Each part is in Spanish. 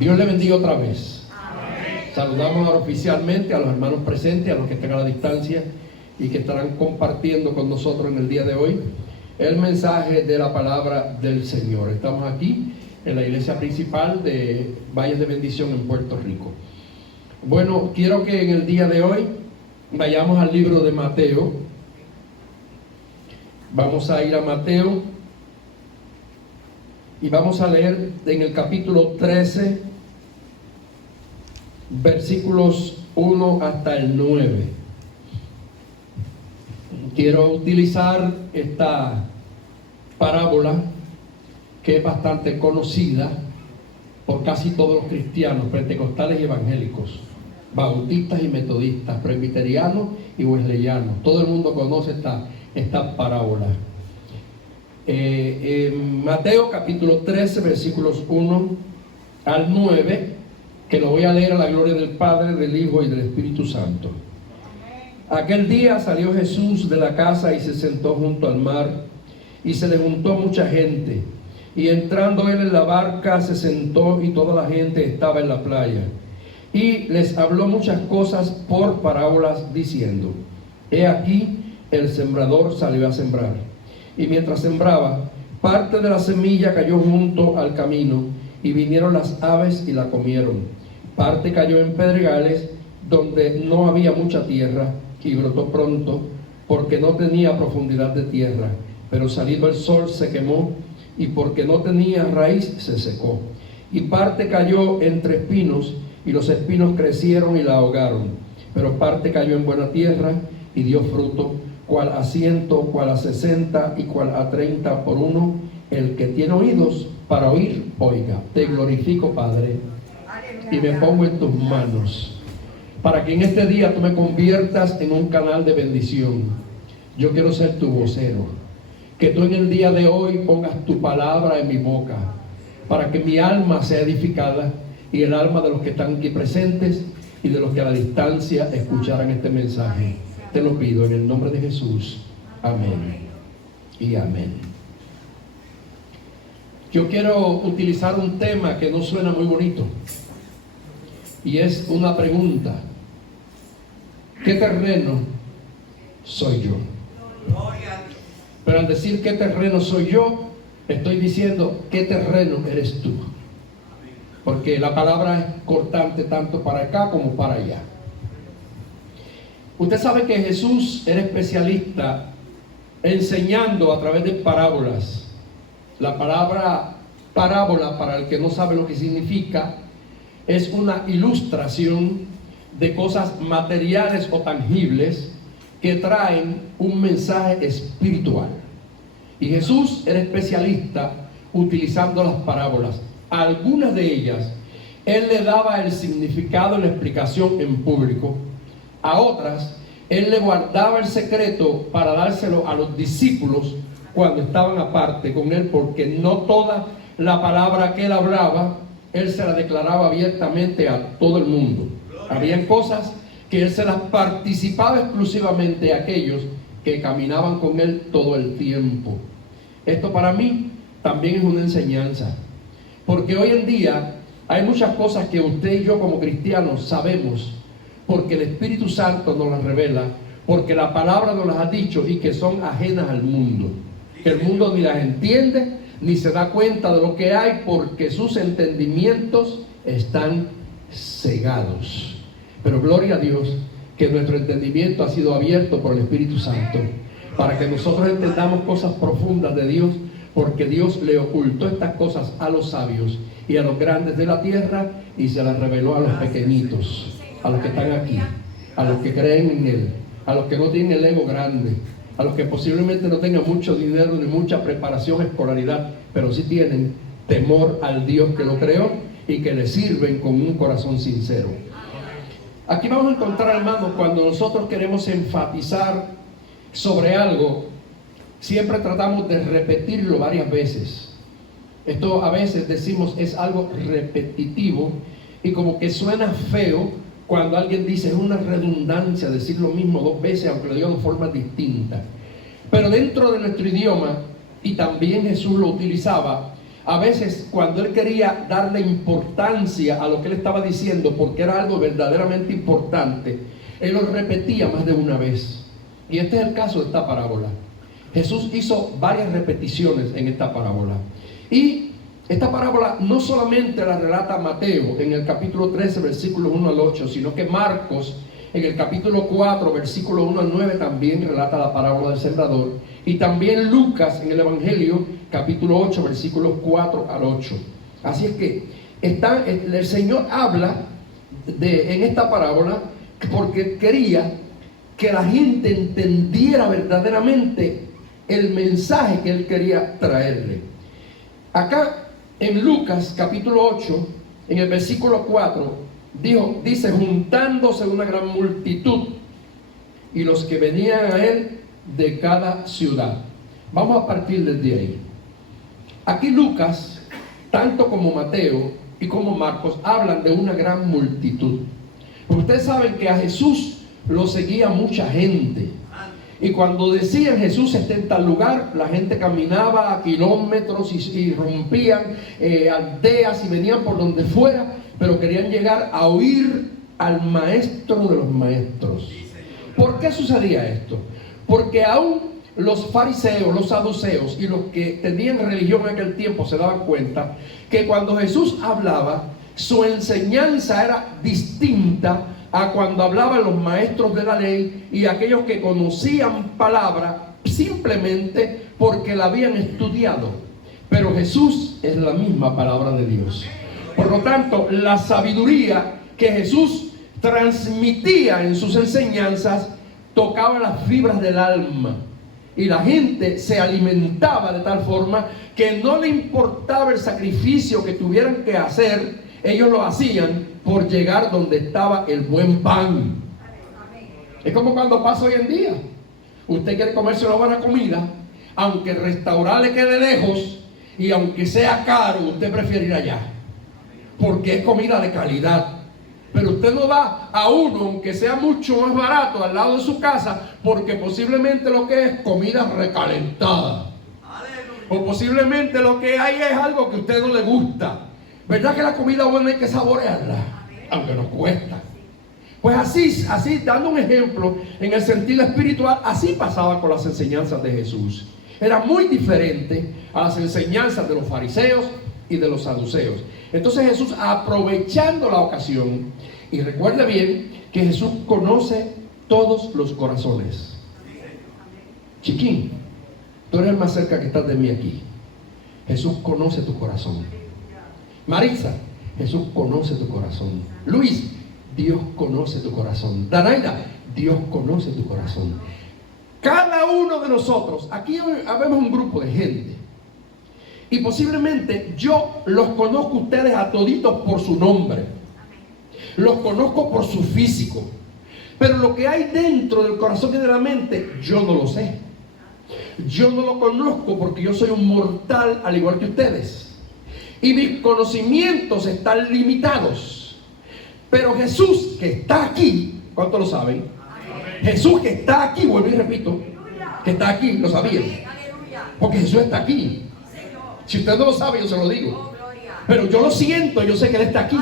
Dios le bendiga otra vez. Amén. Saludamos ahora oficialmente a los hermanos presentes, a los que están a la distancia y que estarán compartiendo con nosotros en el día de hoy el mensaje de la palabra del Señor. Estamos aquí en la iglesia principal de Valles de Bendición en Puerto Rico. Bueno, quiero que en el día de hoy vayamos al libro de Mateo. Vamos a ir a Mateo y vamos a leer en el capítulo 13, versículos 1 hasta el 9. Quiero utilizar esta parábola que es bastante conocida por casi todos los cristianos, pentecostales y evangélicos, bautistas y metodistas, presbiterianos y wesleyanos. Todo el mundo conoce esta parábola. Mateo capítulo 13, versículos 1 al 9, que lo voy a leer a la gloria del Padre, del Hijo y del Espíritu Santo. Aquel día salió Jesús de la casa y se sentó junto al mar, y se le juntó mucha gente. Y entrando él en la barca se sentó, y toda la gente estaba en la playa. Y les habló muchas cosas por parábolas, diciendo: He aquí, el sembrador salió a sembrar. Y mientras sembraba, parte de la semilla cayó junto al camino, y vinieron las aves y la comieron. Parte cayó en pedregales, donde no había mucha tierra, y brotó pronto, porque no tenía profundidad de tierra. Pero salido el sol se quemó, y porque no tenía raíz se secó. Y parte cayó entre espinos, y los espinos crecieron y la ahogaron. Pero parte cayó en buena tierra, y dio fruto, cual a 100, cual a 60 y cual a 30 por uno. El que tiene oídos para oír, oiga. Te glorifico, Padre, y me pongo en tus manos, para que en este día tú me conviertas en un canal de bendición. Yo quiero ser tu vocero. Que tú en el día de hoy pongas tu palabra en mi boca, para que mi alma sea edificada, y el alma de los que están aquí presentes y de los que a la distancia escucharan este mensaje. Te lo pido en el nombre de Jesús. Amén y amén. Yo quiero utilizar un tema que no suena muy bonito, y es una pregunta: ¿qué terreno soy yo? Pero al decir qué terreno soy yo, estoy diciendo qué terreno eres tú, porque la palabra es cortante tanto para acá como para allá. Usted sabe que Jesús era especialista enseñando a través de parábolas. La palabra parábola, para el que no sabe lo que significa, es una ilustración de cosas materiales o tangibles que traen un mensaje espiritual. Y Jesús era especialista utilizando las parábolas. A algunas de ellas Él le daba el significado y la explicación en público. A otras, Él le guardaba el secreto para dárselo a los discípulos cuando estaban aparte con Él, porque no toda la palabra que Él hablaba, Él se la declaraba abiertamente a todo el mundo. Habían cosas que Él se las participaba exclusivamente a aquellos que caminaban con Él todo el tiempo. Esto para mí también es una enseñanza, porque hoy en día hay muchas cosas que usted y yo como cristianos sabemos, porque el Espíritu Santo nos las revela, porque la palabra nos las ha dicho, y que son ajenas al mundo, que el mundo ni las entiende ni se da cuenta de lo que hay, porque sus entendimientos están cegados. Pero gloria a Dios que nuestro entendimiento ha sido abierto por el Espíritu Santo, para que nosotros entendamos cosas profundas de Dios, porque Dios le ocultó estas cosas a los sabios y a los grandes de la tierra, y se las reveló a los pequeñitos, a los que están aquí, a los que creen en Él, a los que no tienen el ego grande, a los que posiblemente no tengan mucho dinero ni mucha preparación, escolaridad, pero sí tienen temor al Dios que lo creó y que le sirven con un corazón sincero. Aquí vamos a encontrar, hermanos, cuando nosotros queremos enfatizar sobre algo, siempre tratamos de repetirlo varias veces. Esto a veces decimos es algo repetitivo, y como que suena feo cuando alguien dice, es una redundancia decir lo mismo dos veces, aunque lo digan de forma distinta. Pero dentro de nuestro idioma, y también Jesús lo utilizaba, a veces cuando él quería darle importancia a lo que él estaba diciendo, porque era algo verdaderamente importante, él lo repetía más de una vez. Y este es el caso de esta parábola. Jesús hizo varias repeticiones en esta parábola. Y esta parábola no solamente la relata Mateo en el capítulo 13, versículos 1 al 8, sino que Marcos en el capítulo 4, versículo 1 al 9 también relata la parábola del sembrador. Y también Lucas en el Evangelio, capítulo 8, versículos 4 al 8. Así es que el Señor habla en esta parábola porque quería que la gente entendiera verdaderamente el mensaje que Él quería traerle. Acá en Lucas capítulo 8, en el versículo 4, dice: juntándose una gran multitud y los que venían a Él de cada ciudad. Vamos a partir desde ahí. Aquí Lucas, tanto como Mateo y como Marcos, hablan de una gran multitud. Ustedes saben que a Jesús lo seguía mucha gente. Y cuando decían Jesús está en tal lugar, la gente caminaba a kilómetros y rompían aldeas y venían por donde fuera, pero querían llegar a oír al maestro de los maestros. ¿Por qué sucedía esto? Porque aún los fariseos, los saduceos y los que tenían religión en aquel tiempo se daban cuenta que cuando Jesús hablaba, su enseñanza era distinta a cuando hablaban los maestros de la ley y aquellos que conocían palabra simplemente porque la habían estudiado. Pero Jesús es la misma palabra de Dios. Por lo tanto, la sabiduría que Jesús transmitía en sus enseñanzas tocaba las fibras del alma. Y la gente se alimentaba de tal forma que no le importaba el sacrificio que tuvieran que hacer. Ellos lo hacían por llegar donde estaba el buen pan. Es como cuando pasa hoy en día. Usted quiere comerse una buena comida, aunque el restaurante le quede lejos y aunque sea caro, usted prefiere ir allá, porque es comida de calidad. Pero usted no va a uno, aunque sea mucho más barato, al lado de su casa, porque posiblemente lo que es comida recalentada. O posiblemente lo que hay es algo que a usted no le gusta. ¿Verdad que la comida buena hay que saborearla? Aunque nos cuesta. Pues así, dando un ejemplo en el sentido espiritual, así pasaba con las enseñanzas de Jesús. Era muy diferente a las enseñanzas de los fariseos y de los saduceos. Entonces Jesús, aprovechando la ocasión, y recuerde bien que Jesús conoce todos los corazones. Chiquín, tú eres el más cerca que estás de mí aquí. Jesús conoce tu corazón. Marisa, Jesús conoce tu corazón. Luis, Dios conoce tu corazón. Danaida, Dios conoce tu corazón. Cada uno de nosotros, aquí habemos un grupo de gente, y posiblemente yo los conozco a ustedes a toditos por su nombre, los conozco por su físico, pero lo que hay dentro del corazón y de la mente, yo no lo sé. Yo no lo conozco porque yo soy un mortal al igual que ustedes. Y mis conocimientos están limitados. Pero Jesús que está aquí, ¿cuántos lo saben? Jesús que está aquí, vuelvo y repito, que está aquí, ¿lo sabían? Porque Jesús está aquí. Si usted no lo sabe, yo se lo digo. Pero yo lo siento, yo sé que Él está aquí.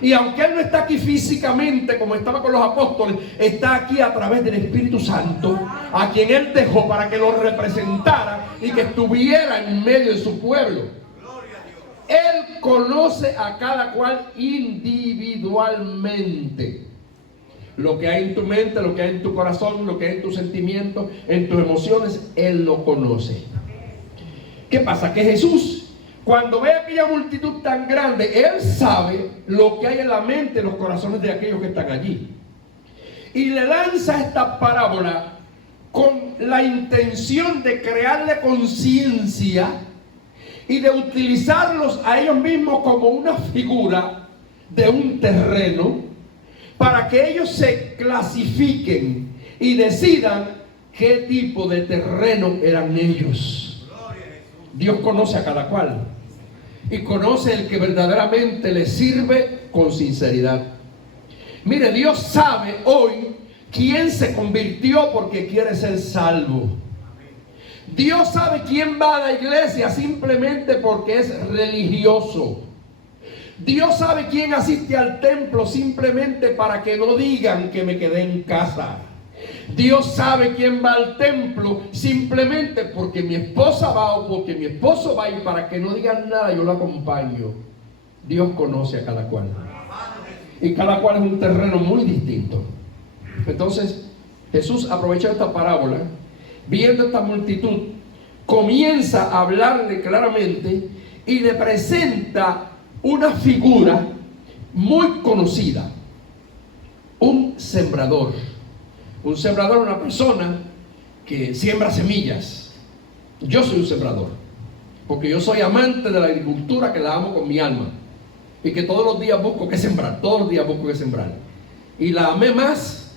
Y aunque Él no está aquí físicamente como estaba con los apóstoles, está aquí a través del Espíritu Santo, a quien Él dejó para que lo representara y que estuviera en medio de su pueblo. Él conoce a cada cual individualmente. Lo que hay en tu mente, lo que hay en tu corazón, lo que hay en tus sentimientos, en tus emociones, Él lo conoce. ¿Qué pasa? Que Jesús, cuando ve aquella multitud tan grande, Él sabe lo que hay en la mente, en los corazones de aquellos que están allí. Y le lanza esta parábola con la intención de crearle conciencia y de utilizarlos a ellos mismos como una figura de un terreno, para que ellos se clasifiquen y decidan qué tipo de terreno eran ellos. Dios conoce a cada cual y conoce el que verdaderamente le sirve con sinceridad. Mire, Dios sabe hoy quién se convirtió porque quiere ser salvo. Dios sabe quién va a la iglesia simplemente porque es religioso. Dios sabe quién asiste al templo simplemente para que no digan que me quedé en casa. Dios sabe quién va al templo simplemente porque mi esposa va o porque mi esposo va, y para que no digan nada yo lo acompaño. Dios conoce a cada cual. Y cada cual es un terreno muy distinto. Entonces Jesús aprovecha esta parábola, viendo esta multitud, comienza a hablarle claramente y le presenta una figura muy conocida: un sembrador. Un sembrador es una persona que siembra semillas. Yo soy un sembrador, porque yo soy amante de la agricultura, que la amo con mi alma, y que todos los días busco que sembrar, todos los días busco que sembrar. Y la amé más,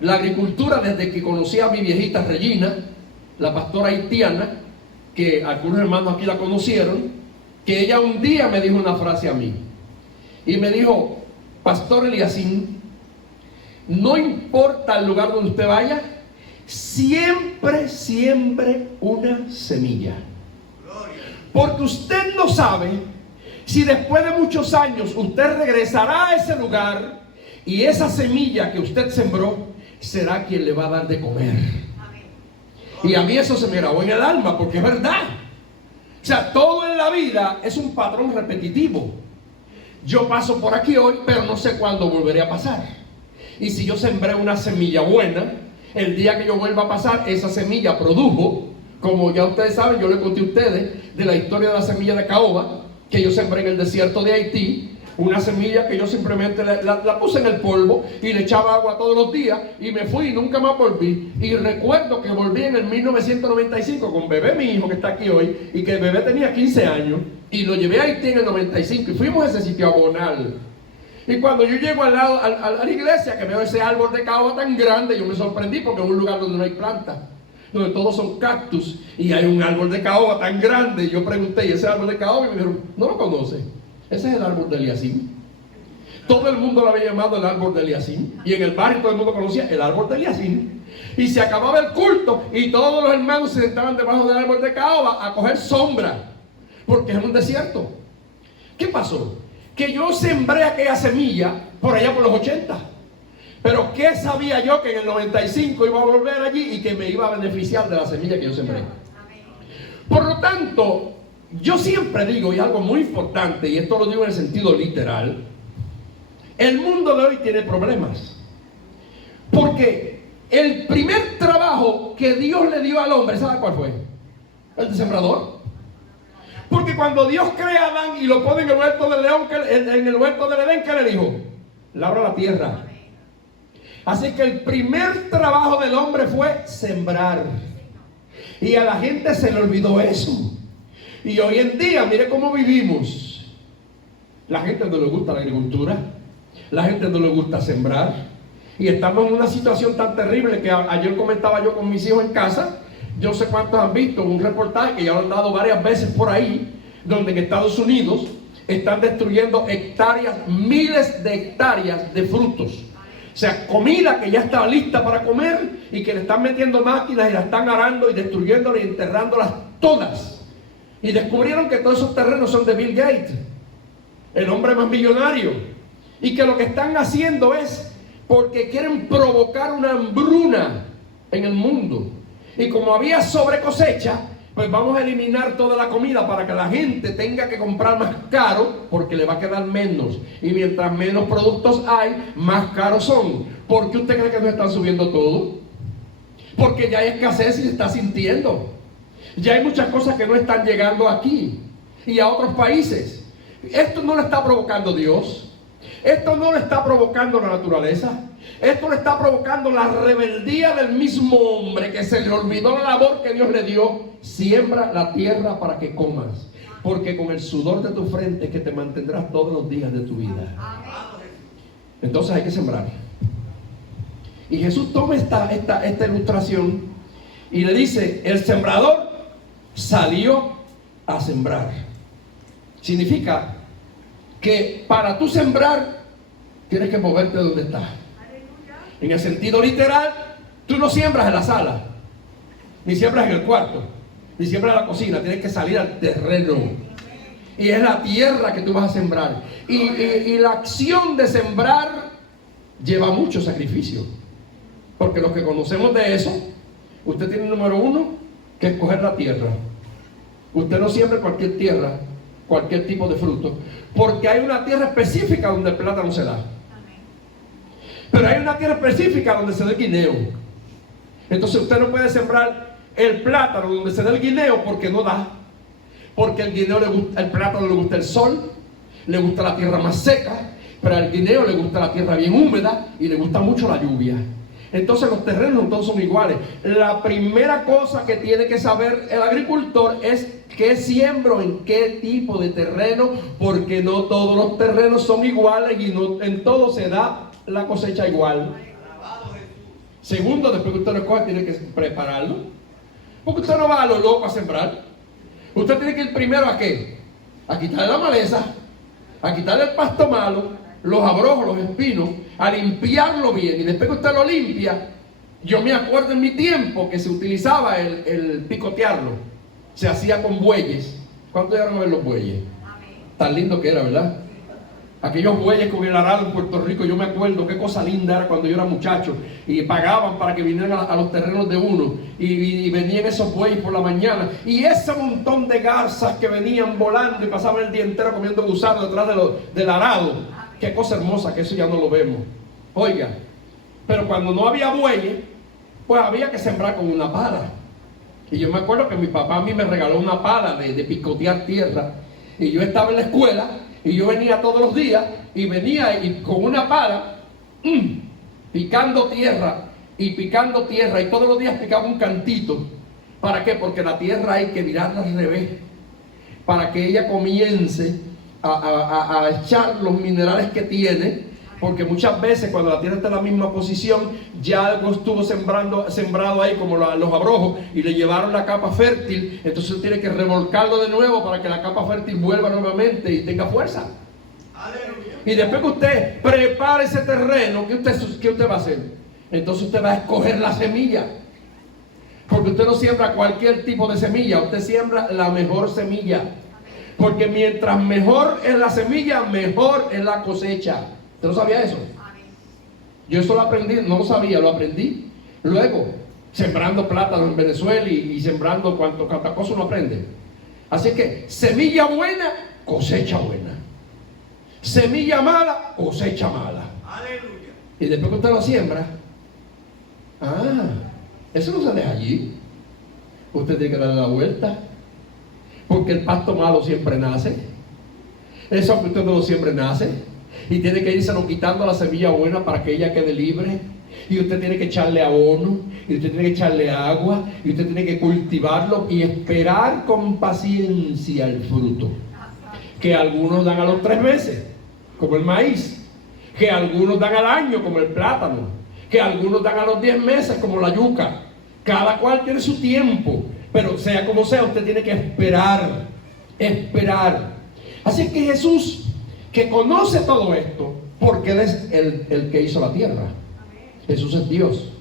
la agricultura, desde que conocí a mi viejita Regina, la pastora haitiana, que algunos hermanos aquí la conocieron, que ella un día me dijo una frase a mí, y me dijo: Pastor Eliasín, no importa el lugar donde usted vaya, siempre siembre una semilla, porque usted no sabe si después de muchos años usted regresará a ese lugar y esa semilla que usted sembró será quien le va a dar de comer. Y a mí eso se me grabó en el alma, porque es verdad. O sea, todo en la vida es un patrón repetitivo. Yo paso por aquí hoy, pero no sé cuándo volveré a pasar. Y si yo sembré una semilla buena, el día que yo vuelva a pasar, esa semilla produjo, como ya ustedes saben, yo les conté a ustedes de la historia de la semilla de caoba, que yo sembré en el desierto de Haití. Una semilla que yo simplemente la puse en el polvo y le echaba agua todos los días, y me fui y nunca más volví. Y recuerdo que volví en el 1995 con Bebé, mi hijo que está aquí hoy, y que el bebé tenía 15 años, y lo llevé a Haití en el 95 y fuimos a ese sitio a Bonal. Y cuando yo llego al lado a la iglesia, que veo ese árbol de caoba tan grande, yo me sorprendí, porque es un lugar donde no hay plantas, donde todos son cactus, y hay un árbol de caoba tan grande. Y yo pregunté: ¿y ese árbol de caoba? Y me dijeron: ¿no lo conoce? Ese es el árbol de Eliasín. Todo el mundo lo había llamado el árbol de Eliasín, y en el barrio todo el mundo conocía el árbol de Eliasín. Y se acababa el culto y todos los hermanos se sentaban debajo del árbol de caoba a coger sombra, porque es un desierto. ¿Qué pasó? Que yo sembré aquella semilla por allá por los 80. Pero ¿qué sabía yo? Que en el 95 iba a volver allí y que me iba a beneficiar de la semilla que yo sembré. Por lo tanto, yo siempre digo, y algo muy importante, y esto lo digo en el sentido literal: el mundo de hoy tiene problemas, porque el primer trabajo que Dios le dio al hombre, ¿sabe cuál fue? El de sembrador. Porque cuando Dios crea a Adán y lo pone en el huerto del león, en el huerto del Edén, ¿qué le dijo? Labra la tierra. Así que el primer trabajo del hombre fue sembrar, y a la gente se le olvidó eso. Y hoy en día, mire cómo vivimos. La gente no le gusta la agricultura, la gente no le gusta sembrar, y estamos en una situación tan terrible que ayer comentaba yo con mis hijos en casa. Yo no sé cuántos han visto un reportaje que ya lo han dado varias veces por ahí, donde en Estados Unidos están destruyendo hectáreas, miles de hectáreas de frutos. O sea, comida que ya estaba lista para comer, y que le están metiendo máquinas y la están arando y destruyéndolas y enterrándolas todas. Y descubrieron que todos esos terrenos son de Bill Gates, el hombre más millonario, y que lo que están haciendo es porque quieren provocar una hambruna en el mundo. Y como había sobre cosecha, pues vamos a eliminar toda la comida para que la gente tenga que comprar más caro, porque le va a quedar menos. Y mientras menos productos hay, más caros son. ¿Por qué usted cree que no están subiendo todo? Porque ya hay escasez y se está sintiendo. Ya hay muchas cosas que no están llegando aquí y a otros países. Esto no lo está provocando Dios. Esto no lo está provocando la naturaleza. Esto lo está provocando la rebeldía del mismo hombre, que se le olvidó la labor que Dios le dio. Siembra la tierra para que comas, porque con el sudor de tu frente que te mantendrás todos los días de tu vida. Entonces hay que sembrar. Y Jesús toma esta ilustración y le dice: el sembrador salió a sembrar. Significa que para tú sembrar tienes que moverte de donde estás. En el sentido literal, tú no siembras en la sala, ni siembras en el cuarto. ni siembra en la cocina, tienes que salir al terreno. Y es la tierra que tú vas a sembrar. Y la acción de sembrar lleva mucho sacrificio. Porque los que conocemos de eso, usted tiene número uno que escoger la tierra. Usted no siembra cualquier tierra, cualquier tipo de fruto, porque hay una tierra específica donde el plátano se da. Pero hay una tierra específica donde se da el guineo. Entonces usted no puede sembrar el plátano donde se da el guineo porque no da. Porque el guineo le gusta, el plátano le gusta el sol, le gusta la tierra más seca, pero al guineo le gusta la tierra bien húmeda y le gusta mucho la lluvia. Entonces los terrenos no todos son iguales. La primera cosa que tiene que saber el agricultor es qué siembro en qué tipo de terreno, porque no todos los terrenos son iguales y no en todo se da la cosecha igual. Segundo, después que usted lo escoge, tiene que prepararlo, porque usted no va a lo loco a sembrar. Usted tiene que ir primero ¿a qué? A quitarle la maleza, a quitarle el pasto malo, los abrojos, los espinos, a limpiarlo bien. Y después que usted lo limpia, yo me acuerdo en mi tiempo que se utilizaba el picotearlo. Se hacía con bueyes. ¿Cuántos llegaron a ver los bueyes? Tan lindo que era, ¿verdad? Aquellos bueyes con el arado en Puerto Rico, yo me acuerdo qué cosa linda era cuando yo era muchacho. Y pagaban para que vinieran a los terrenos de uno. Y venían esos bueyes por la mañana. Y ese montón de garzas que venían volando y pasaban el día entero comiendo gusanos detrás del arado. Qué cosa hermosa, que eso ya no lo vemos. Oiga, pero cuando no había bueyes, pues había que sembrar con una pala. Y yo me acuerdo que mi papá a mí me regaló una pala de picotear tierra. Y yo estaba en la escuela y yo venía todos los días y venía y con una pala picando tierra y todos los días picaba un cantito. ¿Para qué? Porque la tierra hay que virarla al revés para que ella comience a echar los minerales que tiene, porque muchas veces cuando la tierra está en la misma posición ya algo estuvo sembrado ahí como los abrojos y le llevaron la capa fértil, entonces tiene que revolcarlo de nuevo para que la capa fértil vuelva nuevamente y tenga fuerza. ¡Aleluya! Y después que usted prepare ese terreno, ¿qué usted va a hacer? Entonces usted va a escoger la semilla, porque usted no siembra cualquier tipo de semilla, usted siembra la mejor semilla. Porque mientras mejor es la semilla, mejor es la cosecha. ¿Usted no sabía eso? Yo eso lo aprendí, no lo sabía, lo aprendí luego, sembrando plátano en Venezuela y sembrando cuanta cosa uno aprende. Así que semilla buena, cosecha buena. Semilla mala, cosecha mala. Aleluya. Y después que usted lo siembra, eso no se deja allí. Usted tiene que darle la vuelta. Porque el pasto malo siempre nace. Eso que usted no siempre nace. Y tiene que irse quitando la semilla buena para que ella quede libre. Y usted tiene que echarle abono. Y usted tiene que echarle agua. Y usted tiene que cultivarlo y esperar con paciencia el fruto. Que algunos dan a los 3 meses, como el maíz. Que algunos dan al año, como el plátano. Que algunos dan a los 10 meses, como la yuca. Cada cual tiene su tiempo. Pero sea como sea, usted tiene que esperar. Así que Jesús, que conoce todo esto, porque Él es el que hizo la tierra. Jesús es Dios.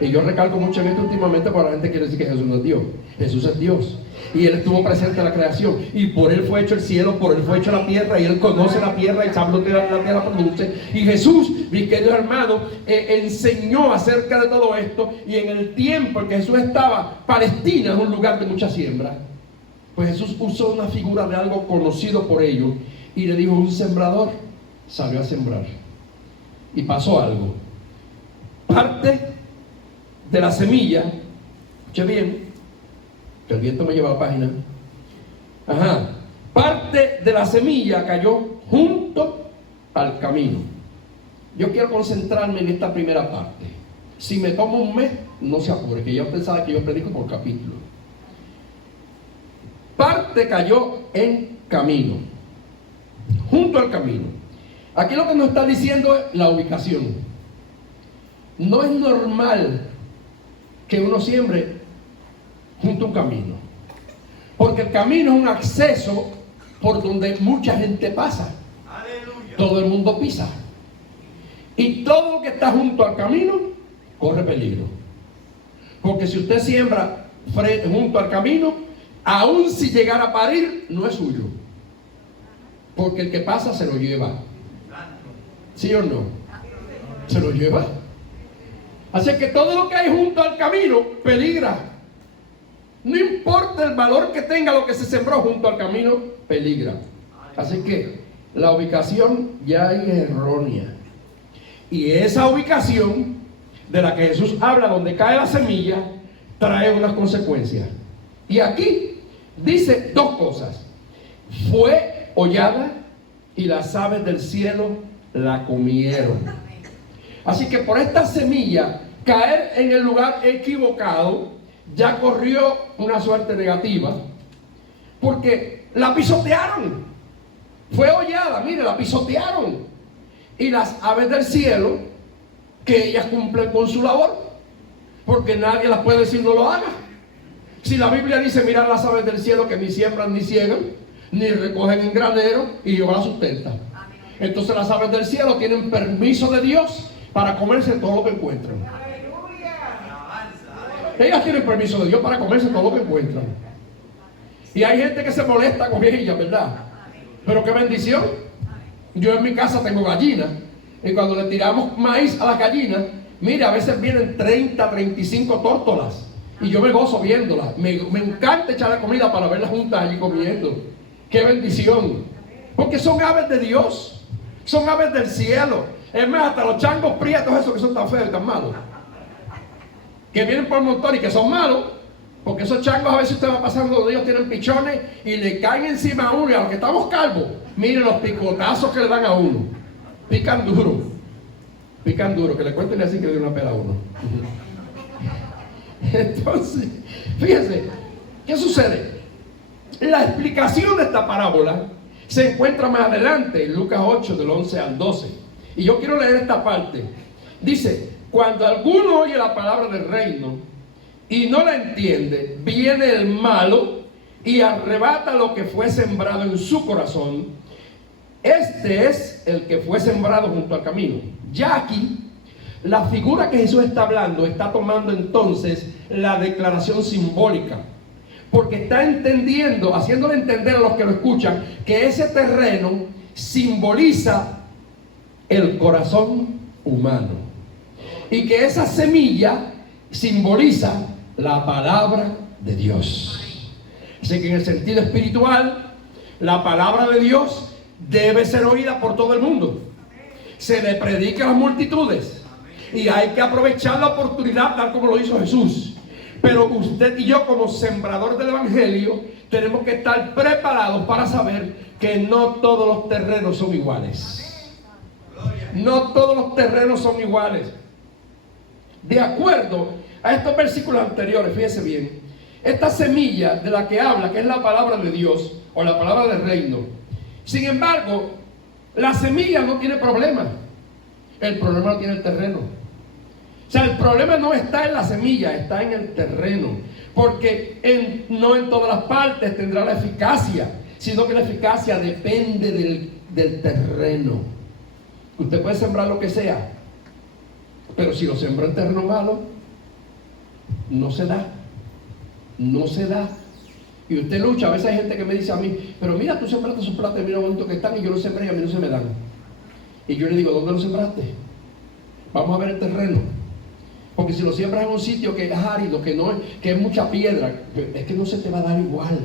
Y yo recalco mucho en esto últimamente, porque la gente quiere decir que Jesús no es Dios. Jesús es Dios. Y Él estuvo presente en la creación. Y por Él fue hecho el cielo, por Él fue hecho la tierra. Y Él conoce la tierra y sabe lo que la tierra produce. Y Jesús, mis queridos hermanos, enseñó acerca de todo esto. Y en el tiempo en que Jesús estaba, Palestina es un lugar de mucha siembra. Pues Jesús usó una figura de algo conocido por ellos. Y le dijo: un sembrador salió a sembrar. Y pasó algo. Parte de la semilla, escuche bien, que el viento me lleva a la página. Parte de la semilla cayó junto al camino. Yo quiero concentrarme en esta primera parte. Si me tomo un mes, no se apure, que yo pensaba que yo predico por capítulo. Parte cayó en camino, junto al camino. Aquí lo que nos está diciendo es la ubicación. No es normal que uno siembre junto a un camino, porque el camino es un acceso por donde mucha gente pasa. Aleluya. Todo el mundo pisa, y todo lo que está junto al camino corre peligro, porque si usted siembra junto al camino, aun si llegara a parir, no es suyo. Porque el que pasa se lo lleva. ¿Sí o no? Se lo lleva. Así que todo lo que hay junto al camino peligra. No importa el valor que tenga lo que se sembró junto al camino, peligra. Así que la ubicación ya es errónea. Y esa ubicación de la que Jesús habla, donde cae la semilla, trae unas consecuencias. Y aquí dice dos cosas. Fue hollada y las aves del cielo la comieron. Así que por esta semilla caer en el lugar equivocado ya corrió una suerte negativa, porque la pisotearon. Fue hollada, mire, la pisotearon. Y las aves del cielo, que ellas cumplen con su labor, porque nadie las puede decir no lo haga. Si la Biblia dice, mirad las aves del cielo que ni siembran ni ciegan, ni recogen en granero, y Jehová las sustenta. Entonces las aves del cielo tienen permiso de Dios para comerse todo lo que encuentran. Ellas tienen permiso de Dios para comerse todo lo que encuentran. Y hay gente que se molesta con ellas, ¿verdad? Pero qué bendición. Yo en mi casa tengo gallinas, y cuando le tiramos maíz a las gallinas, mira, a veces vienen 30, 35 tórtolas, y yo me gozo viéndolas. Me encanta echarle comida para verlas juntas allí comiendo. Qué bendición. Porque son aves de Dios, son aves del cielo. Es más, hasta los changos prietos esos que son tan feos y tan malos, que vienen por montón y que son malos, porque esos changos a veces usted va pasando donde ellos tienen pichones y le caen encima a uno, y a los que estamos calvos, miren los picotazos que le dan a uno. Pican duro, que le cuenten así que le den una pela a uno. Entonces, fíjense, ¿qué sucede? La explicación de esta parábola se encuentra más adelante en Lucas 8, del 11 al 12. Y yo quiero leer esta parte. Dice: cuando alguno oye la palabra del reino y no la entiende, viene el malo y arrebata lo que fue sembrado en su corazón. Este es el que fue sembrado junto al camino. Ya aquí, la figura que Jesús está hablando está tomando entonces la declaración simbólica, porque está entendiendo, haciéndole entender a los que lo escuchan, que ese terreno simboliza el corazón humano, y que esa semilla simboliza la palabra de Dios. Así que en el sentido espiritual, la palabra de Dios debe ser oída por todo el mundo. Se le predica a las multitudes, y hay que aprovechar la oportunidad tal como lo hizo Jesús. Pero usted y yo, como sembradores del evangelio, tenemos que estar preparados para saber que no todos los terrenos son iguales. No todos los terrenos son iguales. De acuerdo a estos versículos anteriores, fíjese bien, esta semilla de la que habla, que es la palabra de Dios o la palabra del reino, sin embargo, la semilla no tiene problema. El problema lo tiene el terreno. O sea, el problema no está en la semilla, está en el terreno. Porque no en todas las partes tendrá la eficacia, sino que la eficacia depende del terreno. Usted puede sembrar lo que sea, pero si lo siembra en terreno malo, no se da. No se da. Y usted lucha. A veces hay gente que me dice a mí: pero mira, tú sembraste esos platos, mira el momento que están, y yo los sembré y a mí no se me dan. Y yo le digo: ¿dónde lo sembraste? Vamos a ver el terreno. Porque si lo siembras en un sitio que es árido, que es mucha piedra, es que no se te va a dar igual.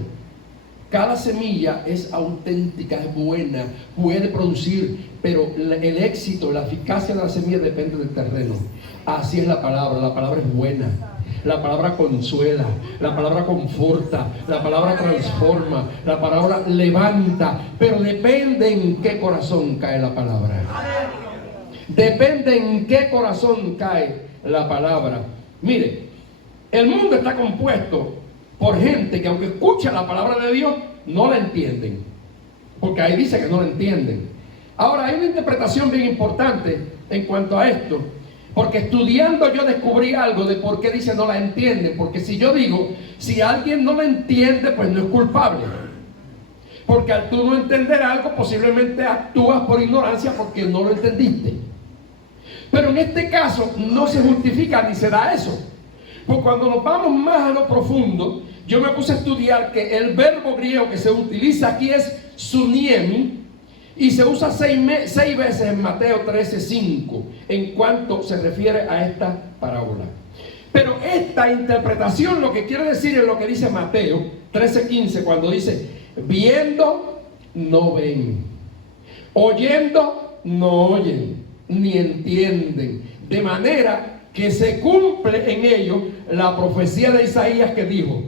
Cada semilla es auténtica, es buena, puede producir, pero el éxito, la eficacia de la semilla depende del terreno. Así es la palabra es buena. La palabra consuela, la palabra conforta, la palabra transforma, la palabra levanta, pero depende en qué corazón cae la palabra. Depende en qué corazón cae la palabra. Mire, el mundo está compuesto por gente que, aunque escucha la palabra de Dios, no la entienden, porque ahí dice que no la entienden. Ahora, hay una interpretación bien importante en cuanto a esto, porque estudiando yo descubrí algo de por qué dice no la entienden. Porque si yo digo, si alguien no la entiende, pues no es culpable, porque al tú no entender algo, posiblemente actúas por ignorancia porque no lo entendiste. Pero en este caso no se justifica ni se da eso. Pues cuando nos vamos más a lo profundo, yo me puse a estudiar que el verbo griego que se utiliza aquí es suniemi, y se usa 6 veces en Mateo 13:5 en cuanto se refiere a esta parábola. Pero esta interpretación lo que quiere decir es lo que dice Mateo 13:15, cuando dice: viendo no ven, oyendo no oyen, ni entienden, de manera que se cumple en ellos la profecía de Isaías que dijo: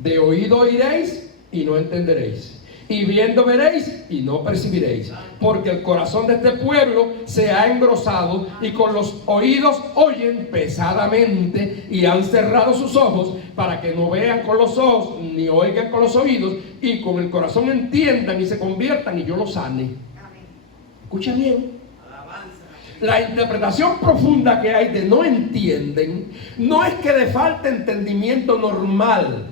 de oído oiréis y no entenderéis, y viendo veréis y no percibiréis, porque el corazón de este pueblo se ha engrosado, y con los oídos oyen pesadamente, y han cerrado sus ojos, para que no vean con los ojos, ni oigan con los oídos, y con el corazón entiendan y se conviertan, y yo los sane. Escucha bien. La interpretación profunda que hay de no entienden no es que le falte entendimiento normal,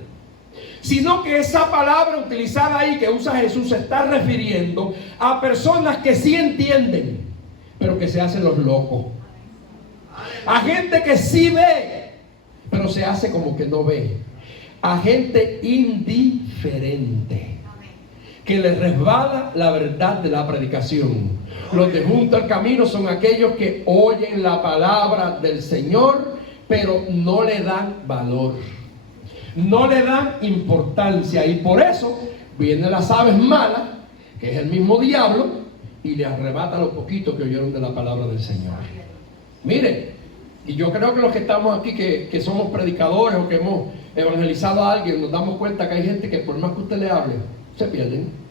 sino que esa palabra utilizada ahí que usa Jesús se está refiriendo a personas que sí entienden, pero que se hacen los locos. A gente que sí ve, pero se hace como que no ve. A gente indiferente, que les resbala la verdad de la predicación. Los de junto al camino son aquellos que oyen la palabra del Señor, pero no le dan valor, no le dan importancia, y por eso vienen las aves malas, que es el mismo diablo, y le arrebata lo poquito que oyeron de la palabra del Señor. Mire, y yo creo que los que estamos aquí, que somos predicadores o que hemos evangelizado a alguien, nos damos cuenta que hay gente que por más que usted le hable, se pierden.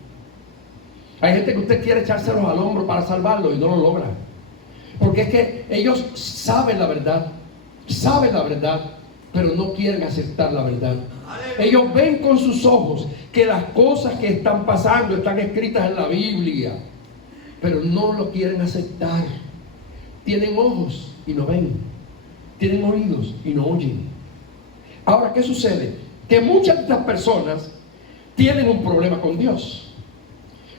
Hay gente que usted quiere echárselos al hombro para salvarlos y no lo logra, porque es que ellos saben la verdad, pero no quieren aceptar la verdad. Ellos ven con sus ojos que las cosas que están pasando están escritas en la Biblia, pero no lo quieren aceptar. Tienen ojos y no ven, tienen oídos y no oyen. Ahora, ¿qué sucede? Que muchas de estas personas tienen un problema con Dios,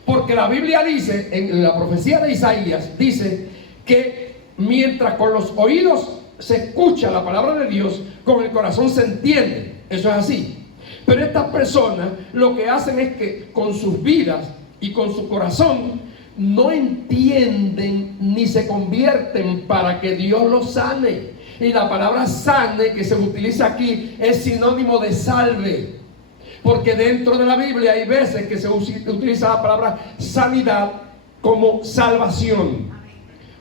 porque la Biblia dice, en la profecía de Isaías, dice que mientras con los oídos se escucha la palabra de Dios, con el corazón se entiende. Eso es así. Pero estas personas lo que hacen es que con sus vidas y con su corazón no entienden ni se convierten para que Dios los sane. Y la palabra sane que se utiliza aquí es sinónimo de salve, porque dentro de la Biblia hay veces que se utiliza la palabra sanidad como salvación,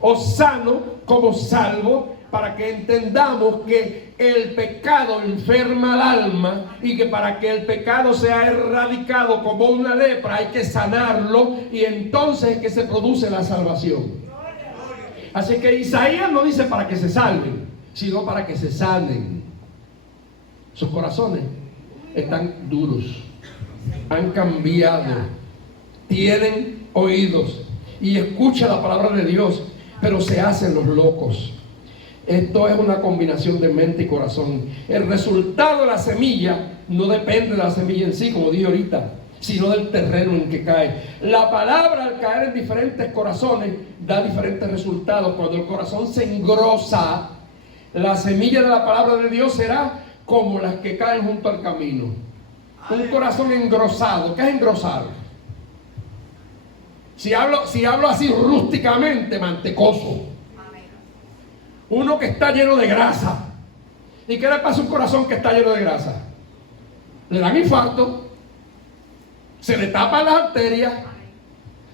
o sano como salvo, para que entendamos que el pecado enferma al alma, y que para que el pecado sea erradicado como una lepra hay que sanarlo, y entonces es que se produce la salvación. Así que Isaías no dice para que se salven, sino para que se sanen. Sus corazones están duros, han cambiado, tienen oídos y escuchan la palabra de Dios, pero se hacen los locos. Esto es una combinación de mente y corazón. El resultado de la semilla no depende de la semilla en sí, como dije ahorita, sino del terreno en que cae. La palabra, al caer en diferentes corazones, da diferentes resultados. Cuando el corazón se engrosa, la semilla de la palabra de Dios será como las que caen junto al camino. Un corazón engrosado. ¿Qué es engrosado? Si hablo así rústicamente, mantecoso. Uno que está lleno de grasa. ¿Y qué le pasa a un corazón que está lleno de grasa? Le dan infarto, se le tapan las arterias,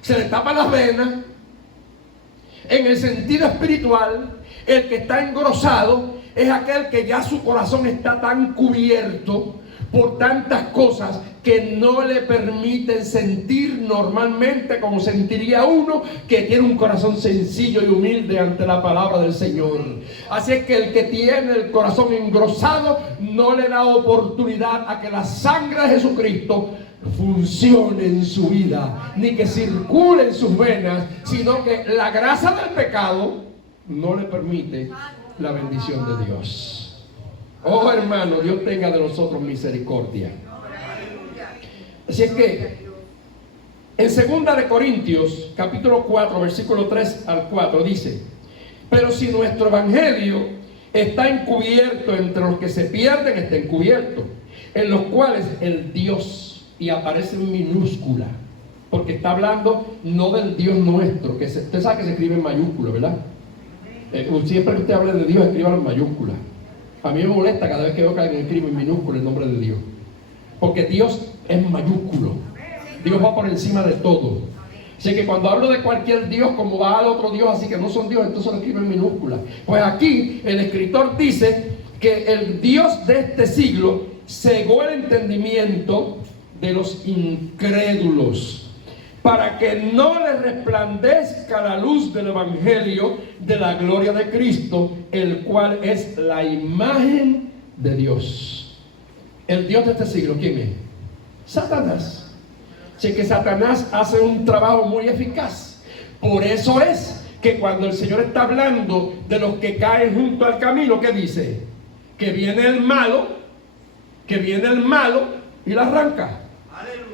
se le tapan las venas. En el sentido espiritual, el que está engrosado es aquel que ya su corazón está tan cubierto por tantas cosas que no le permiten sentir normalmente como sentiría uno que tiene un corazón sencillo y humilde ante la palabra del Señor. Así es que el que tiene el corazón engrosado no le da oportunidad a que la sangre de Jesucristo funcione en su vida, ni que circule en sus venas, sino que la grasa del pecado no le permite la bendición de Dios. Oh, hermano, Dios tenga de nosotros misericordia. Así es que en 2 de Corintios capítulo 4 versículo 3 al 4 dice: pero si nuestro evangelio está encubierto entre los que se pierden, está encubierto, en los cuales el Dios, y aparece en minúscula, porque está hablando no del Dios nuestro, que usted sabe que se escribe en mayúscula, ¿verdad? Siempre que usted hable de Dios, escríbalo en mayúscula. A mí me molesta cada vez que veo que alguien escribe en minúscula el nombre de Dios, porque Dios es mayúsculo. Dios va por encima de todo. Así que cuando hablo de cualquier Dios, como va al otro Dios, así que no son Dios, entonces lo escribo en minúscula. Pues aquí el escritor dice que el Dios de este siglo cegó el entendimiento de los incrédulos, para que no les resplandezca la luz del Evangelio de la gloria de Cristo, el cual es la imagen de Dios. El Dios de este siglo, ¿quién es? Satanás. Así que Satanás hace un trabajo muy eficaz. Por eso es que cuando el Señor está hablando de los que caen junto al camino, ¿qué dice? Que viene el malo y la arranca.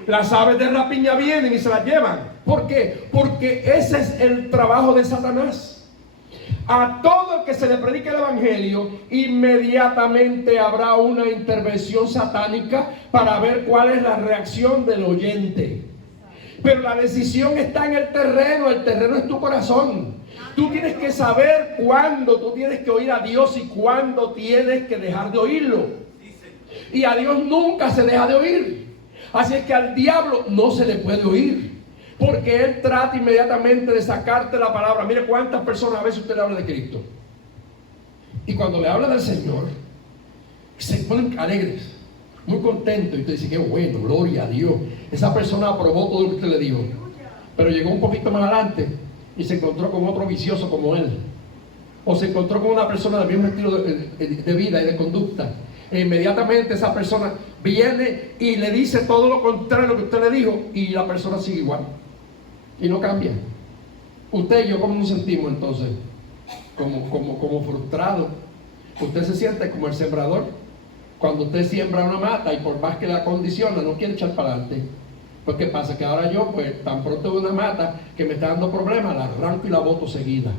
Las aves de rapiña vienen y se las llevan. ¿Por qué? Porque ese es el trabajo de Satanás. A todo el que se le predique el Evangelio, inmediatamente habrá una intervención satánica para ver cuál es la reacción del oyente. Pero la decisión está en el terreno es tu corazón. Tú tienes que saber cuándo tú tienes que oír a Dios y cuándo tienes que dejar de oírlo. Y a Dios nunca se deja de oír. Así es que al diablo no se le puede oír, porque él trata inmediatamente de sacarte la palabra. Mire cuántas personas a veces usted le habla de Cristo, y cuando le habla del Señor se ponen alegres, muy contentos, y usted dice: qué bueno, gloria a Dios, esa persona aprobó todo lo que usted le dijo. Pero llegó un poquito más adelante y se encontró con otro vicioso como él, o se encontró con una persona del mismo estilo de vida y de conducta. E inmediatamente esa persona viene y le dice todo lo contrario a lo que usted le dijo, y la persona sigue igual y no cambia. Usted y yo, ¿cómo nos sentimos entonces? Como frustrado. Usted se siente como el sembrador cuando usted siembra una mata y por más que la condiciona no quiere echar para adelante. Pues ¿qué pasa? Que ahora yo, pues tan pronto veo una mata que me está dando problemas, la arranco y la boto seguida.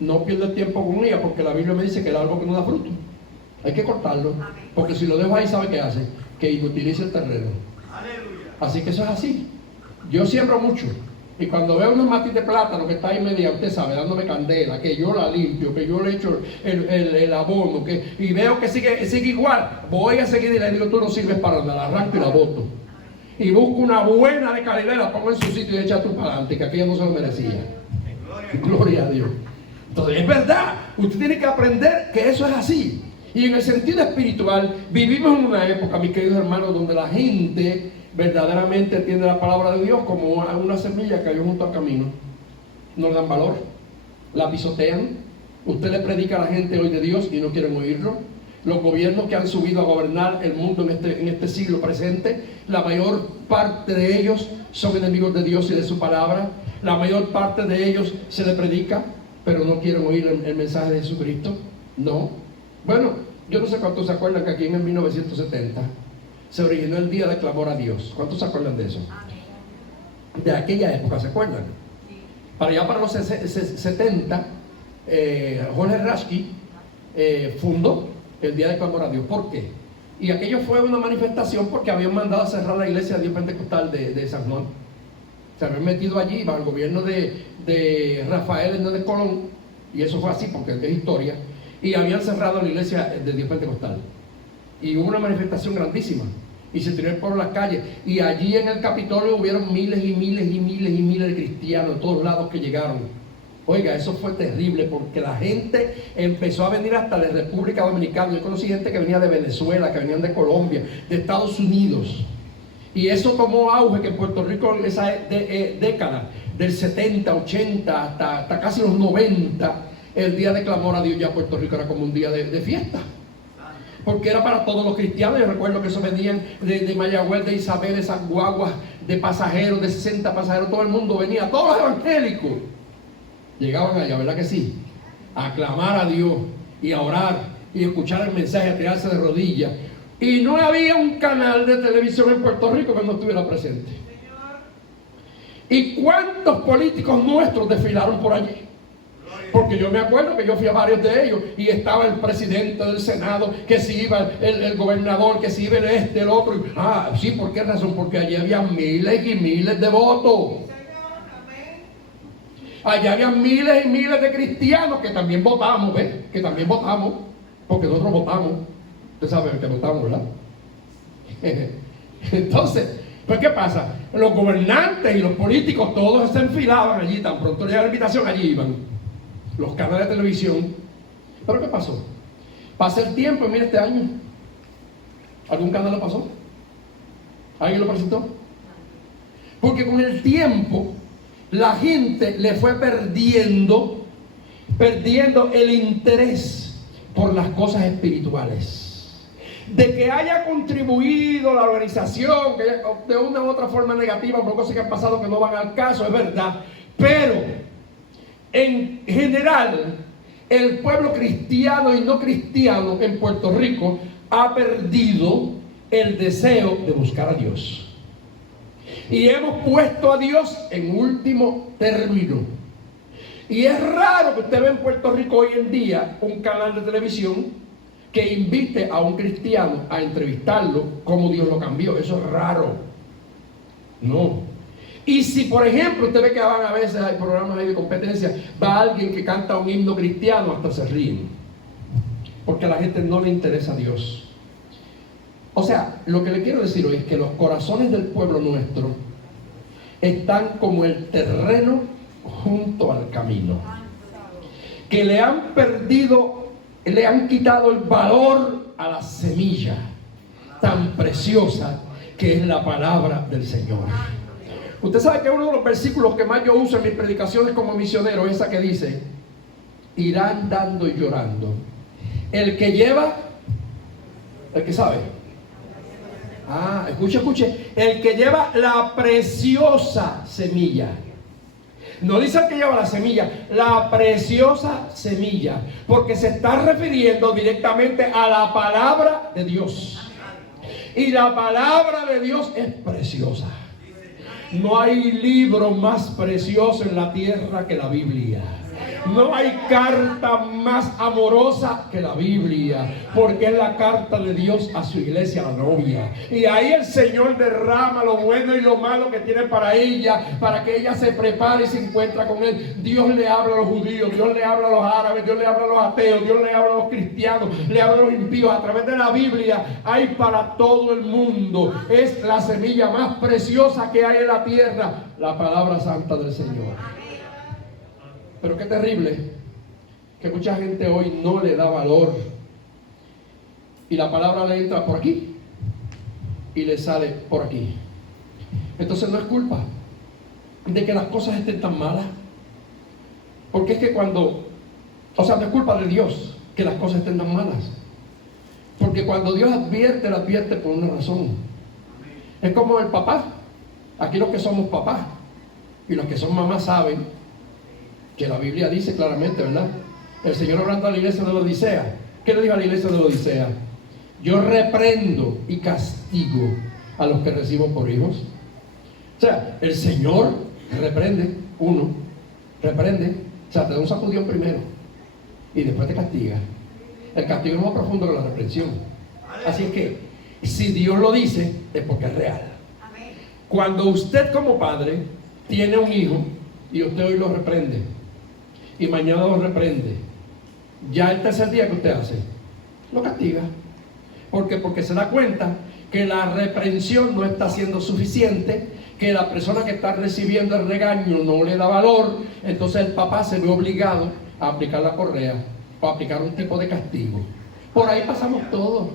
No pierdo el tiempo con ella, porque la Biblia me dice que el árbol que no da fruto hay que cortarlo, porque si lo dejo ahí, ¿sabe qué hace? Que inutilice el terreno. Así que eso es así. Yo siembro mucho, y cuando veo unos matices de plátano que está ahí media, usted sabe, dándome candela, que yo la limpio, que yo le echo el abono, y veo que sigue igual, voy a seguir y le digo: tú no sirves para nada, la arranco y la boto. Y busco una buena de calidad y la pongo en su sitio y echa tú para adelante, que aquella no se lo merecía. Gloria a Dios. Entonces, es verdad, usted tiene que aprender que eso es así. Y en el sentido espiritual, vivimos en una época, mis queridos hermanos, donde la gente verdaderamente entiende la palabra de Dios como una semilla que cayó junto al camino. No le dan valor, la pisotean. Usted le predica a la gente hoy de Dios y no quieren oírlo. Los gobiernos que han subido a gobernar el mundo en este siglo presente, la mayor parte de ellos son enemigos de Dios y de su palabra. La mayor parte de ellos se le predica, pero no quieren oír el mensaje de Jesucristo. No. Bueno, yo no sé cuántos se acuerdan que aquí en el 1970 se originó el Día de Clamor a Dios. ¿Cuántos se acuerdan de eso? De aquella época, ¿se acuerdan? Para allá, para los 70, Jorge Rasky fundó el Día de Clamor a Dios. ¿Por qué? Y aquello fue una manifestación porque habían mandado a cerrar la iglesia de Dios Pentecostal de San Juan. Se habían metido allí bajo el gobierno de Rafael Hernández Colón, y eso fue así porque es historia. Y habían cerrado la iglesia de Dios Pentecostal, y hubo una manifestación grandísima, y se tiró por las calles, y allí en el Capitolio hubieron miles y miles y miles y miles de cristianos de todos lados que llegaron. Oiga, eso fue terrible, porque la gente empezó a venir hasta de República Dominicana. Yo conocí gente que venía de Venezuela, que venían de Colombia, de Estados Unidos, y eso tomó auge, que en Puerto Rico en esa década del 70, 80 hasta casi los 90, el Día de Clamor a Dios ya Puerto Rico era como un día de fiesta, porque era para todos los cristianos. Yo recuerdo que eso venían de Mayagüez, de Isabel, esas guaguas de pasajeros, de 60 pasajeros, todo el mundo venía, todos los evangélicos llegaban allá, ¿verdad que sí? A clamar a Dios y a orar y a escuchar el mensaje, a tirarse de rodillas. Y no había un canal de televisión en Puerto Rico que no estuviera presente. ¿Y cuántos políticos nuestros desfilaron por allí? Porque yo me acuerdo que yo fui a varios de ellos y estaba el presidente del Senado, que si iba el gobernador, que si iba el otro. Sí, ¿por qué razón? Porque allí había miles y miles de votos. Allá había miles y miles de cristianos que también votamos, ¿ves? Que también votamos, porque nosotros votamos. Usted sabe que votamos, ¿verdad? Entonces, pues ¿qué pasa? Los gobernantes y los políticos todos se enfilaban allí, tan pronto llegaba la invitación, allí iban los canales de televisión. ¿Pero qué pasó? Pasa el tiempo y mira este año, ¿algún canal lo pasó? ¿Alguien lo presentó? Porque con el tiempo la gente le fue perdiendo el interés por las cosas espirituales. De que haya contribuido la organización de una u otra forma negativa por cosas que han pasado que no van al caso, es verdad, pero en general el pueblo cristiano y no cristiano en Puerto Rico ha perdido el deseo de buscar a Dios, y hemos puesto a Dios en último término. Y es raro que usted vea en Puerto Rico hoy en día un canal de televisión que invite a un cristiano a entrevistarlo cómo Dios lo cambió. Eso es raro. No. Y si por ejemplo usted ve que van a veces, hay programas ahí de competencia, va alguien que canta un himno cristiano, hasta se ríen, porque a la gente no le interesa a Dios. O sea, lo que le quiero decir hoy es que los corazones del pueblo nuestro están como el terreno junto al camino, que le han quitado el valor a la semilla tan preciosa que es la palabra del Señor. Usted sabe que uno de los versículos que más yo uso en mis predicaciones como misionero es esa que dice: irán dando y llorando el que lleva, el que sabe, escuche, el que lleva la preciosa semilla. No dice el que lleva la semilla, la preciosa semilla, porque se está refiriendo directamente a la palabra de Dios. Y la palabra de Dios es preciosa. No hay libro más precioso en la tierra que la Biblia. No hay carta más amorosa que la Biblia, porque es la carta de Dios a su iglesia, la novia. Y ahí el Señor derrama lo bueno y lo malo que tiene para ella, para que ella se prepare y se encuentre con Él. Dios le habla a los judíos, Dios le habla a los árabes, Dios le habla a los ateos, Dios le habla a los cristianos, le habla a los impíos. A través de la Biblia hay para todo el mundo. Es la semilla más preciosa que hay en la tierra, la palabra santa del Señor. Pero qué terrible que mucha gente hoy no le da valor, y la palabra le entra por aquí y le sale por aquí. Entonces no es culpa de que las cosas estén tan malas, porque es que no es culpa de Dios que las cosas estén tan malas, porque cuando Dios advierte, lo advierte por una razón. Es como el papá. Aquí los que somos papás y los que son mamás saben que la Biblia dice claramente, ¿verdad? El Señor, hablando a la iglesia de la Odisea, ¿qué le dijo a la iglesia de la Odisea? Yo reprendo y castigo a los que recibo por hijos. O sea, el Señor reprende, o sea, te da un sacudión primero y después te castiga. El castigo es más profundo que la reprensión. Así es que, si Dios lo dice, es porque es real. Cuando usted como padre tiene un hijo y usted hoy lo reprende y mañana lo reprende, ya el tercer día que usted hace, lo castiga. ¿Por qué? Porque se da cuenta que la reprensión no está siendo suficiente, que la persona que está recibiendo el regaño no le da valor. Entonces el papá se ve obligado a aplicar la correa o a aplicar un tipo de castigo. Por ahí pasamos todos,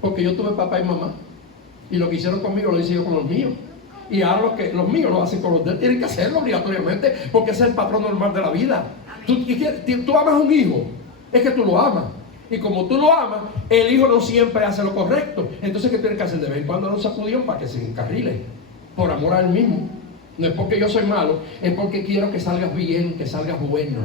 porque yo tuve papá y mamá, y lo que hicieron conmigo lo hice yo con los míos. Y ahora los míos lo hacen con los de él. Tienen que hacerlo obligatoriamente, porque ese es el patrón normal de la vida. Tú amas a un hijo, es que tú lo amas. Y como tú lo amas, el hijo no siempre hace lo correcto. Entonces, ¿qué tienes que hacer? De vez en cuando un sacudión para que se encarrile, por amor a él mismo. No es porque yo soy malo, es porque quiero que salgas bien, que salgas bueno,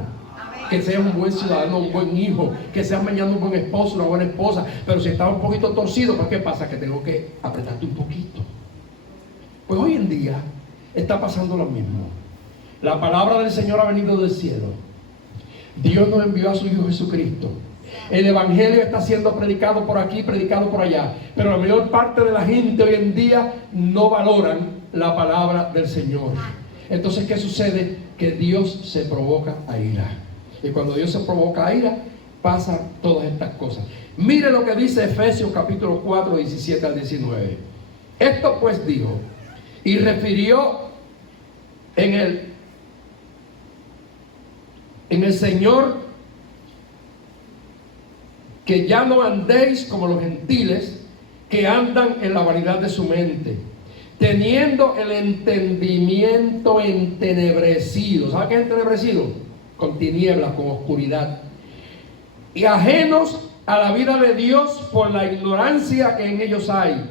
que seas un buen ciudadano, un buen hijo, que seas mañana un buen esposo, una buena esposa. Pero si estás un poquito torcido, pues ¿qué pasa? Que tengo que apretarte un poquito. Pues hoy en día está pasando lo mismo. La palabra del Señor ha venido del cielo. Dios nos envió a su Hijo Jesucristo. El Evangelio está siendo predicado por aquí, predicado por allá, pero la mayor parte de la gente hoy en día no valoran la palabra del Señor. Entonces, ¿qué sucede? Que Dios se provoca a ira. Y cuando Dios se provoca a ira, pasan todas estas cosas. Mire lo que dice Efesios capítulo 4, 17 al 19. Esto pues dijo, y refirió en el Señor, que ya no andéis como los gentiles, que andan en la vanidad de su mente, teniendo el entendimiento entenebrecido. ¿Sabe qué es entenebrecido? Con tinieblas, con oscuridad. Y ajenos a la vida de Dios por la ignorancia que en ellos hay,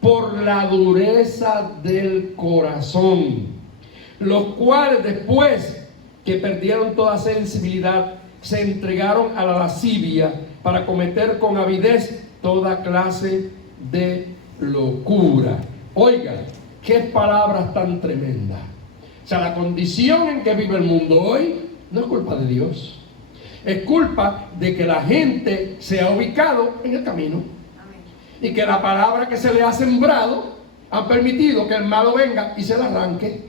por la dureza del corazón, los cuales después que perdieron toda sensibilidad, se entregaron a la lascivia para cometer con avidez toda clase de locura. Oiga, qué palabras tan tremendas. O sea, la condición en que vive el mundo hoy no es culpa de Dios. Es culpa de que la gente se ha ubicado en el camino. Y que la palabra que se le ha sembrado ha permitido que el malo venga y se la arranque.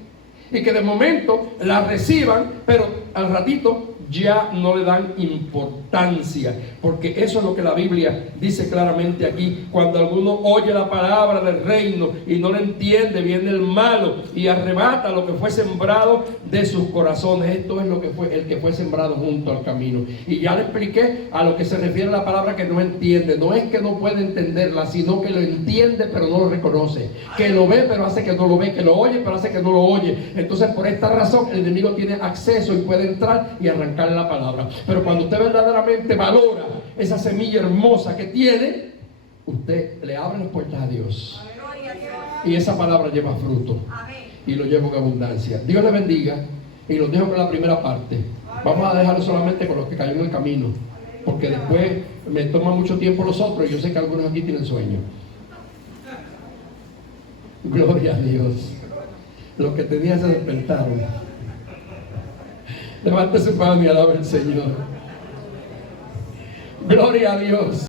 Y que de momento la reciban, pero al ratito ya no le dan importancia, porque eso es lo que la Biblia dice claramente aquí. Cuando alguno oye la palabra del reino y no la entiende, viene el malo y arrebata lo que fue sembrado de sus corazones. Esto es lo que fue el que fue sembrado junto al camino. Y ya le expliqué a lo que se refiere la palabra que no entiende. No es que no puede entenderla, sino que lo entiende pero no lo reconoce, que lo ve pero hace que no lo ve, que lo oye pero hace que no lo oye. Entonces, por esta razón el enemigo tiene acceso y puede entrar y arrancar la palabra. Pero cuando usted verdaderamente valora esa semilla hermosa que tiene, usted le abre las puertas a Dios y esa palabra lleva fruto y lo lleva en abundancia. Dios le bendiga y los dejo con la primera parte. Vamos a dejarlo solamente con los que cayeron en el camino, porque después me toma mucho tiempo los otros y yo sé que algunos aquí tienen sueño. Gloria a Dios. Los que tenían se despertaron. Levante su mano y alabe al Señor. Gloria a Dios.